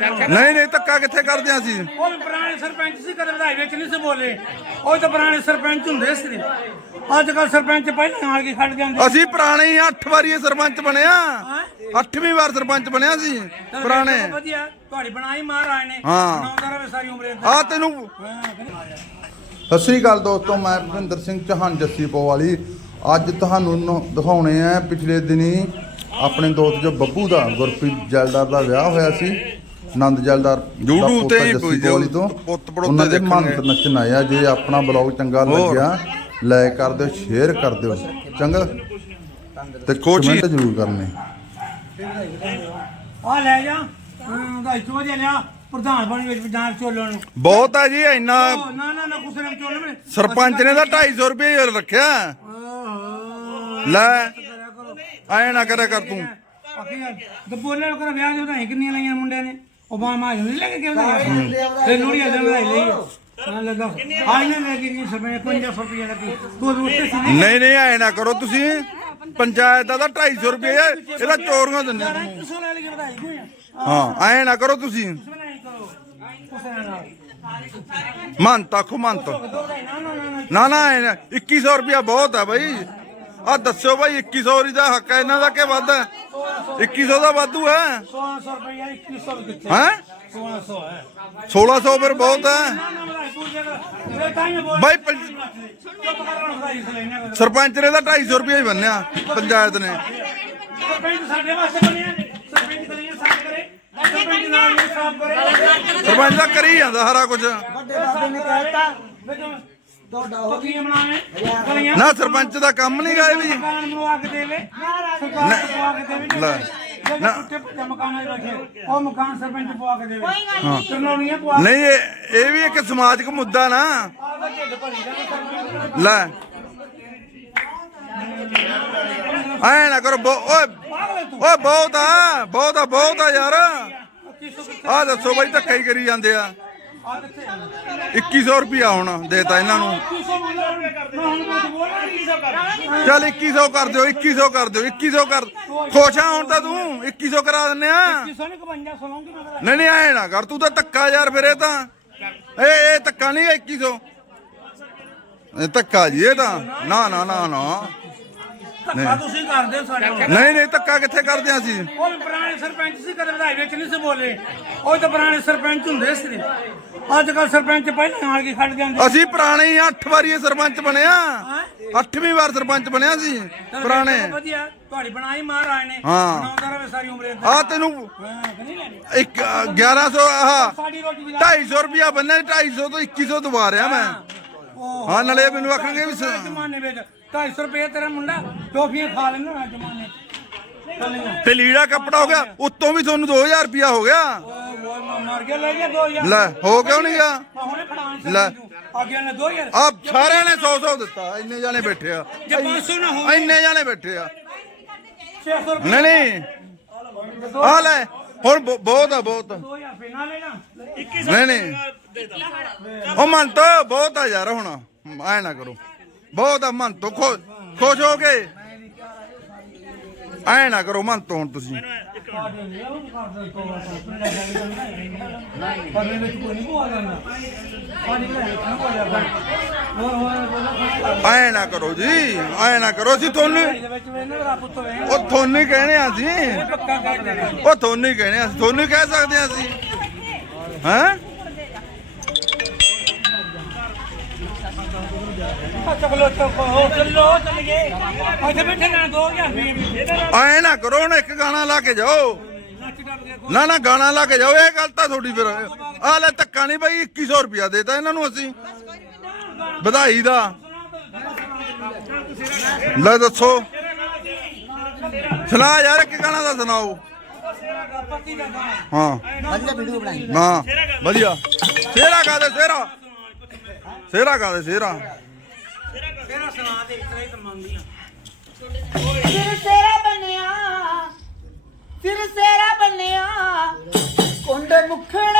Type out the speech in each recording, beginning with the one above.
ਨਹੀਂ ਨਹੀਂ ਧੱਕਾ ਕਿੱਥੇ ਕਰਦੇ ਆ ਅਸੀਂ? ਉਹ ਵੀ ਪੁਰਾਣੇ ਸਰਪੰਚ ਸੀ ਕਦੇ ਵਧਾਈ ਵਿੱਚ ਨਹੀਂ ਸੀ ਬੋਲੇ। ਉਹ ਤਾਂ ਪੁਰਾਣੇ ਸਰਪੰਚ ਹੁੰਦੇ ਸੀ। ਅੱਜ ਕੱਲ ਸਰਪੰਚ ਪਹਿਲਾਂ ਆ ਕੇ ਖੜ ਜਾਂਦੇ। ਅਸੀਂ ਪੁਰਾਣੇ ਹੀ 8 ਵਾਰੀ ਸਰਪੰਚ ਬਣਿਆ। 8ਵੀਂ ਵਾਰ ਸਰਪੰਚ ਬਣਿਆ ਸੀ ਪੁਰਾਣੇ। ਵਧੀਆ ਤੁਹਾਡੀ ਬਣਾਈ ਮਹਾਰਾਜ ਨੇ। ਹਾਂ। ਸਾਰੀ ਉਮਰ। ਆ ਤੈਨੂੰ ਸਤਿ ਸ੍ਰੀ ਅਕਾਲ ਦੋਸਤੋ ਮੈਂ ਭਵਿੰਦਰ ਸਿੰਘ ਚੌਹਾਨ ਜੱਸੀ ਪੋਵਾਲੀ। ਅੱਜ ਤੁਹਾਨੂੰ ਦਿਖਾਉਣੇ ਆ ਪਿਛਲੇ ਦਿਨੀ ਆਪਣੇ ਦੋਸਤ ਜੋ ਬੱਬੂ ਦਾ ਗੁਰਪ੍ਰੀਤ ਜੈਲਦਾਰ ਦਾ ਵਿਆਹ ਹੋਇਆ ਸੀ। ਆਨੰਦ ਜੈਲਦਾਰ ਦਾ YouTube ਤੇ ਤੋਂ। ਪੁੱਤ ਪੜੋਤੇ ਉਹਨਾਂ ਦੇ ਦੇਖਣਗੇ। ਮੰਤ ਨੱਚਣ ਆਇਆ ਜੇ ਆਪਣਾ ਬਲੌਗ ਚੰਗਾ ਲੱਗਿਆ ਲਾਈਕ ਕਰ ਦਿਓ ਸ਼ੇਅਰ ਕਰ ਦਿਓ। ਚੰਗਾ? ਤੇ ਕੋਚੀ- ਜ਼ਰੂਰ ਕਰਨੇ। ਆ ਲੈ ਜਾ। ਹਾਂ ਦਾ ਇਤੋਂ ਵਧੀਆ ਲਿਆ। ਪ੍ਰਧਾਨ ਬਣੀ ਵਿੱਚ ਜਾਨ ਚੋਲਣ ਨੂੰ। ਬਹੁਤ ਆ ਜੀ ਇੰਨਾ ਨਾ ਨਾ ਨਾ ਕੁਸਰੇ ਨੂੰ ਚੋਲਣ। ਸਰਪੰਚ ਨੇ ਤਾਂ 250 ਰੁਪਏ ਰੱਖਿਆ। ਲੈ ਐ ਨਾ ਕਰਿਆ ਕਰ ਤੂੰ। ਗੱਬੋਲੇ ਨੂੰ ਕਰ ਵਿਆਹ ਦੇ ਵਧਾਈ ਕਿੰਨੀਆਂ ਲਈਆਂ ਮੁੰਡਿਆਂ ਨੇ। ਕੇ ਦੇ ਆ। ਹਾਂ ਲੱਗਾ। ਆਈ ਨੇ ਲੈ ਕੇ ਗਈ ਸਰਪੰਚ 500 ਰੁਪਏ ਲੱਗੀ। ਤੂੰ ਉੱਤੇ ਸੀ ਨਹੀਂ। ਨਹੀਂ ਨਹੀਂ ਐ ਨਾ ਕਰੋ ਤੁਸੀਂ। ਪੰਚਾਇਤ ਦਾ ਤਾਂ 250 ਰੁਪਏ ਇਹਦਾ ਚੋਰੀਆਂ ਦਿੰਦੇ ਕੋਈ ਆ? ਹਾਂ ਐ ਨਾ ਕਰੋ ਤੁਸੀਂ। ਆਖੋ ਮੰਤ ਦੋ ਵਧਾਈ ਨਾ ਨਾ ਨਾ ਨਾ ਨਾ ਐ ਨਾ। 2100 ਰੁਪਿਆ ਬਹੁਤ ਹੈ ਬਾਈ। ਆ ਦੱਸਿਓ ਬਾਈ 2100 ਦੀ ਦਾ ਹੱਕ ਹੈ ਇਹਨਾਂ ਦਾ ਕਿ ਵੱਧ ਹੈ 2100 ਦਾ ਵਾਧੂ ਹੈ? 1600 ਰੁਪਏ 2100 ਕਿੱਥੇ ਹੈ? 1600 ਹੈ। 1600 ਫਿਰ ਬਹੁਤ ਹੈ ਕਰੋ। ਸਰਪੰਚ ਨੇ ਤਾਂ 250 ਰੁਪਏ ਹੀ ਬੰਨਿਆ ਪੰਚਾਇਤ ਨੇ। ਸਰਪੰਚ ਦਾ ਕਰੀ ਜਾਂਦਾ ਸਾਰਾ ਕੁਝ ਵੱਡੇ ਬਾਬੇ ਨੇ ਕਹਿਤਾ ਤੁਹਾਡਾ ਹੋ ਕੀ ਬਣਾਵੇ ਕਰੀਆਂ ਨਾ ਸਰਪੰਚ ਦਾ ਕੰਮ ਨਹੀਂ ਗਾਏ ਵੀ। ਮਕਾਨ ਬਣਵਾ ਕੇ ਦੇਵੇ ਸਰਕਾਰ ਪਵਾ ਕੇ ਦੇਵੇ ਲੈ। ਨਾ। ਟੁੱਟੇ ਭੱਜੇ ਮਕਾਨਾਂ 'ਚ ਬੈਠੇ ਉਹ ਮਕਾਨ ਸਰਪੰਚ ਪਵਾ ਕੇ ਦੇਵੇ। ਹਾਂ। ਚਲੋਣੀਆਂ ਪਵਾ ਨਹੀਂ ਇਹ ਇਹ ਵੀ ਇੱਕ ਸਮਾਜਿਕ ਮੁੱਦਾ ਨਾ। ਆਪਦਾ ਢਿੱਡ ਭਰੀ ਜਾਵੇ ਸਰਪੰਚ ਲੈ। ਐ ਨਾ ਕਰੋ ਬਹੁ- ਓਏ। ਪਾਗਲ ਤੂੰ ਓਏ ਬਹੁਤ ਆ ਬਹੁਤ ਆ ਬਹੁਤ ਆ ਯਾਰ। ਕਿਸੋ ਕਿੱਥੇ ਆ ਦੱਸੋ ਬਾਈ ਧੱਕਾ ਹੀ ਕਰੀ ਜਾਂਦੇ ਆ। 2100 ਰੁਪਿਆ ਹੁਣ ਦੇਤਾ ਇਹਨਾਂ ਨੂੰ। ਚੱਲ 2100 ਕਰ ਦਿਓ 2100 ਕਰ ਦਿਓ 2100 ਕਰ। ਖੁਸ਼ ਆ ਹੁਣ ਤਾਂ ਤੂੰ 2100 ਕਰਾ ਦਿੰਨੇ ਆ। ਕਿਸੋ ਨੇ 52 ਸੁਣਾਉਂਗੀ ਮੈਂ ਤੇਰਾ ਨਹੀਂ ਨਹੀਂ, ਐ ਨਾ ਕਰ, ਤੂੰ ਤਾਂ ਧੱਕਾ ਯਾਰ ਫਿਰ ਇਹ ਤਾਂ। ਇਹ ਇਹ ਧੱਕਾ ਨਹੀਂ 2100 ਇਹ ਧੱਕਾ ਜੀ, ਇਹ ਤਾਂ। ਨਾ ਨਾ ਨਾ ਨਾ। ਧੱਕਾ ਤੁਸੀਂ ਕਰਦੇ ਹੋ ਸਾਡੇ ਨਾਲ। ਨਹੀਂ ਨਹੀਂ ਧੱਕਾ ਕਿੱਥੇ ਕਰਦੇ ਆ ਅਸੀਂ? ਉਹ ਵੀ ਪੁਰਾਣੇ ਸਰਪੰਚ ਸੀ ਕਦੇ ਵਧਾਈ ਵਿੱਚ ਨਹੀਂ ਸੀ ਬੋਲੇ। ਉਹ ਤਾਂ ਪੁਰਾਣੇ ਸਰਪੰਚ ਹੁੰਦੇ ਸੀ। ਅੱਜ ਕੱਲ ਸਰਪੰਚ ਪਹਿਲਾਂ ਆ ਕੇ ਖੜ ਜਾਂਦੇ। ਅਸੀਂ ਪੁਰਾਣੇ ਹੀ 8 ਵਾਰੀ ਸਰਪੰਚ ਬਣਿਆ। 8ਵੀਂ ਵਾਰ ਸਰਪੰਚ ਬਣਿਆ ਸੀ ਪੁਰਾਣੇ। ਵਧੀਆ ਤੁਹਾਡੀ ਬਣਾਈ ਮਹਾਰਾਜ ਨੇ। ਹਾਂ। ਬਣਾਉਂਦਾ ਰਹੇ ਸਾਰੀ ਉਮਰ। ਆ ਤੈਨੂੰ ਇੱਕ 1100 ਆਹ ਸਾਡੀ ਰੋਟੀ ਦੀ 250 ਰੁਪਿਆ ਬੰਨੇ 250 ਤੋਂ 2100 ਦਵਾ ਰਿਹਾ ਮੈਂ। ਹਾਂ ਨਾਲੇ ਇਹ ਮੈਨੂੰ ਆਖਣਗੇ ਵੀ ਸ- ਜਮਾਨੇ ਵਿੱਚ 250 ਰੁਪਏ ਤੇਰਾ ਮੁੰਡਾ ਟੋਫੀਆਂ ਖਾ ਲੈਂਦਾ ਨਾ ਜਮਾਨੇ ਚ ਤੇ ਲੀੜਾ ਕੱਪੜਾ ਹੋ ਗਿਆ ਉੱਤੋਂ ਵੀ ਤੁਹਾਨੂੰ 2000 ਰੁਪਿਆ ਹੋ ਗਿਆ। ਓਏ ਓਏ ਮੈਂ ਮਰ ਗਿਆ ਲੈ ਗਿਆ 2000 ਲੈ ਹੋ ਕਿਉਂ ਨਹੀਂ ਗਿਆ ਮੈਂ ਹੁਣੇ ਫੜਾਉਣ ਸੀ ਲੈ। ਅੱਗੇ ਨੇ 2000 ਆ ਸਾਰਿਆਂ ਨੇ 100 100 ਦਿੱਤਾ ਇੰਨੇ ਜਾਣੇ ਬੈਠੇ ਆ। ਜੇ 500 ਨਾ ਹੋਵੇ। ਇੰਨੇ ਜਾਣੇ ਬੈਠੇ ਆ। 600 ਰੁਪਏ। ਨਹੀਂ ਨਹੀਂ। ਆ ਲੈ। ਹੁਣ ਬ- ਬਹੁਤ ਆ ਬਹੁਤ 2000 ਰੁਪਏ ਨਾ ਲੈਣਾ ਨਹੀਂ ਨਹੀਂ। ਉਹ ਮਨ ਤੋਂ ਬਹੁਤ ਆ ਯਾਰ ਹੁਣ। ਐ ਨਾ ਕਰੋ। ਬਹੁਤ ਆ ਮਨ ਤੋਂ ਖੁਸ਼ ਹੋ ਗਏ ਐ ਨਾ ਕਰੋ, ਮਨ ਤੋਂ ਹੁਣ ਤੁਸੀਂ। ਪਰਲੇ ਐ ਨਾ ਕਰੋ ਜੀ, ਐ ਨਾ ਕਰੋ। ਅਸੀਂ ਤੁਹਾਨੂੰ ਉਹ ਤੁਹਾਨੂੰ ਕਹਿਣੇ ਆ ਅਸੀਂ। ਉਹ ਤੁਹਾਨੂੰ ਹੀ ਕਹਿਣੇ ਆ ਅਸੀਂ। ਤੁਹਾਨੂੰ ਕਹਿ ਸਕਦੇ ਆ ਅਸੀਂ। ਹੈਂ? ਚਲੋ ਇੱਥੇ ਬੈਠੇ ਨਾ 2000 ਰੁਪਏ ਐ ਨਾ ਕਰੋ ਨਾ ਇੱਕ ਗਾਣਾ ਲਾ ਕੇ ਜਾਓ। ਨਾ ਨਾ ਗਾਣਾ ਲਾ ਕੇ ਜਾਓ ਇਹ ਗੱਲ ਤਾਂ ਤੁਹਾਡੀ ਫਿਰ ਆ ਲੈ ਧੱਕਾ ਨਹੀਂ ਬਾਈ 2100 ਰੁਪਿਆ ਦੇਤਾ ਇਹਨਾਂ ਨੂੰ ਅਸੀਂ। ਵਧਾਈ ਦਾ। ਲੈ ਦੱਸੋ। ਸੁਣਾ ਯਾਰ ਇੱਕ ਗਾਣਾ ਦਾ ਸੁਣਾਓ। ਦਾ ਹਾਂ। ਵਧੀਆ ਵੀਡੀਓ ਬਣਾਈ। ਹਾਂ ਵਧੀਆ। ਸੇਰਾ ਗਾ ਦੇ ਸੇਰਾ। ਸੇਰਾ ਗਾ ਦੇ ਸੇਰਾ। ਸੁਣਾ ਦੇ ਇਤਨਾ ਹੀ ਤਾਂ ਮੰਗਦੀਆਂ ਸਿਰ ਤੇਰਾ ਬਣਿਆ ਫਿਰ ਤੇਰਾ ਬਣਿਆ। ਕੁੰਡੇ ਮੁਖੜੇ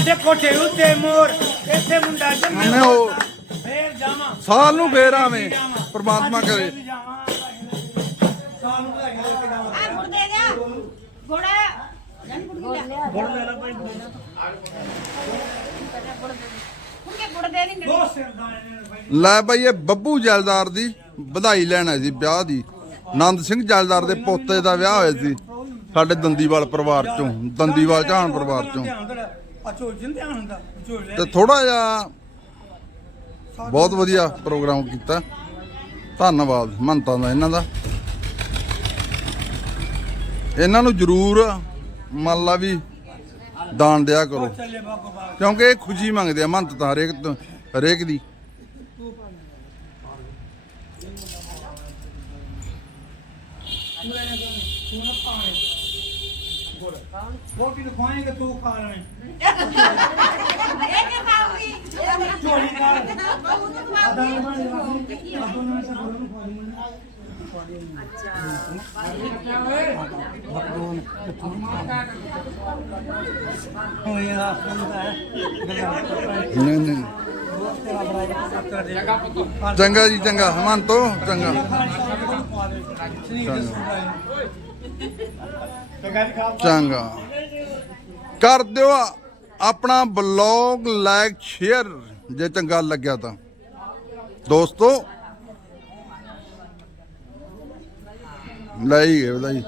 ਤੁਹਾਡੇ ਕੋਠੇ ਉੱਤੇ ਮੋਰ ਇੱਥੇ ਮੁੰਡਾ ਜੰਮਿਆ ਮੈਂ ਉਹ ਫੇਰ ਜਾਵਾਂ। ਸਾਲ ਨੂੰ ਫੇਰ ਆਵੇਂ ਪ੍ਰਮਾਤਮਾ ਕਰੇ। ਸਾਲ ਨੂੰ ਲੈ ਕੇ ਜਾਵਾਂ ਆ ਗੁੜ ਦੇ ਜਾ ਗੁੜ। ਗੁੜ ਲੈ ਲਾ ਭਾਈ ਭਾਈ ਇਹ ਬੱਬੂ ਜੈਲਦਾਰ ਦੀ ਵਧਾਈ ਲੈਣ ਆਏ ਸੀ ਵਿਆਹ ਦੀ। ਨੰਦ ਸਿੰਘ ਜੈਲਦਾਰ ਦੇ ਪੋਤੇ ਦਾ ਵਿਆਹ ਹੋਇਆ ਸੀ ਸਾਡੇ ਦੰਦੀਵਾਲ ਪਰਿਵਾਰ ਚੋਂ ਦੰਦੀਵਾਲ ਝਾਣ ਪਰਿਵਾਰ ਚੋਂ। ਆ ਝੋਲ ਜਿੰਨ ਧਿਆਨ ਹੁੰਦਾ ਝੋਲ ਲੈ ਤੇ ਥੋੜਾ ਜਿਹਾ ਬਹੁਤ ਵਧੀਆ ਪ੍ਰੋਗਰਾਮ ਕੀਤਾ। ਧੰਨਵਾਦ ਮੰਨਤਾ ਦਾ ਇਹਨਾਂ ਦਾ। ਇਹਨਾਂ ਨੂੰ ਜਰੂਰ ਮੰਨ ਲਾ ਵੀ ਦਾਨ ਦਿਆ ਕਰੋ। ਚੱਲੇ ਕਿਉਂਕਿ ਇਹ ਖੁਸ਼ੀ ਮੰਗਦੇ ਆ ਮੰਤ ਤਾਂ ਹਰੇਕ ਤੋਂ ਹਰੇਕ ਦੀ। ਰੋਟੀ ਤਾਂ ਖਵਾਏਂਗੇ ਤੂੰ ਖਾ ਲੈਵੇਂ ਇਹ ਕੀ ਖਾਊਗੀ। ਝੋਲੀ ਨਾਲ ਬਹੂ ਨੂੰ ਆਦਾ ਖਾਊਗੀ। ਬਣ ਜਾ ਆਦਾ ਨਾਲ ਸਭ ਨੂੰ। ਖਵਾ ਦੂੰਗਾ ਅੱਛਾ ਉਹ ਇਹ ਆਸਮਨ ਹੈ ਨਹੀਂ ਨਹੀਂ। ਚੰਗਾ ਜੀ ਚੰਗਾ। ਮੰਤੋ ਚੰਗਾ। ਚੰਗਾ। ਕਰ ਦਿਓ ਆਪਣਾ ਬਲੌਗ ਲਾਈਕ ਸ਼ੇਅਰ ਜੇ ਚੰਗਾ ਲੱਗਿਆ ਤਾਂ। ਦੋਸਤੋ। ਲੈ ਗਏ ਵਧਾਈ